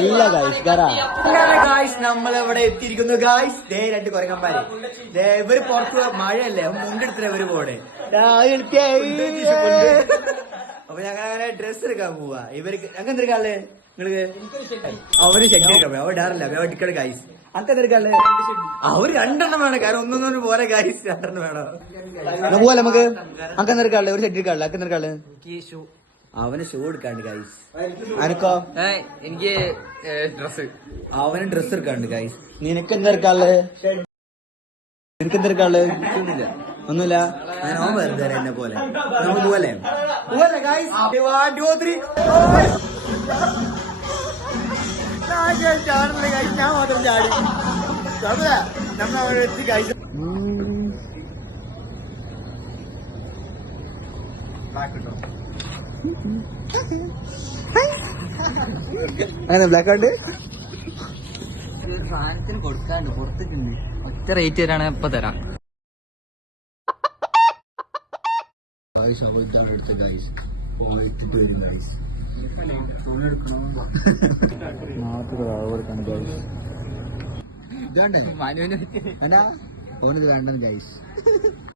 ഇല്ല ഗായ്സ് നമ്മളിവിടെ എത്തിയിരിക്കുന്നു ഗായ്സ്. ദേ 2 കൊരങ്ങന്മാര്. ഇവര് പുറത്ത് മഴയല്ലേ മുണ്ടെടുത്തില്ല ഇവര് പോടെ. അപ്പൊ ഞങ്ങളങ്ങനെ ഡ്രസ് എടുക്കാൻ പോവാ. ഇവർക്ക് ഞങ്ങൾ എന്തെടുക്കാല്ലേ നിങ്ങള്? അവര് ഷെഡ് എടുക്കാൻ പോയി. അവ ഇടാറില്ല വെട്ടിക്കള് ഗായ്സ്. അനക്ക് എന്തെടുക്കാല്ലേ? അവര് 2 വേണം. കാരണം ഒന്നൊന്നും പോലെ ഗായ്സ് 2 വേണം. പോലെ നമുക്ക് അനക്ക് എന്തെടുക്കാല്ലേ? ഒരു ഷെഡ് എടുക്കാല്ലേ? അനക്ക് എന്തെടുക്കാല്ലേ? അവന് ഷൂ എടുക്കാണ്ട് ഗൈസ്. അനക്കോ? എനിക്ക് ഡ്രസ്. അവന് ഡ്രസ് എടുക്കാണ്ട് ഗൈസ്. നിനക്ക് എന്തെടുക്കാള്? നിനക്ക് എന്തെടുക്കാള്? ഒന്നുമില്ല. അവൻ വെറുതെ എന്നെ പോലെ. നമുക്ക് പോവല്ലേ? പോവല്ലേ ഗൈസ്? 1 2 3. ഞാൻ മാത്രം ചാടി. നമ്മളവിടെ എത്തി ഗൈസ്. അങ്ങനെ ബ്ലാക്ക് ഔട്ട് സാധനത്തിന് കൊടുക്കാണ്ട് പുറത്തേക്കുണ്ട്. ഒറ്റ റേറ്റ് തരാണ് ഇപ്പൊ തരാം. ഓനിത് വേണ്ട ഗൈസ്.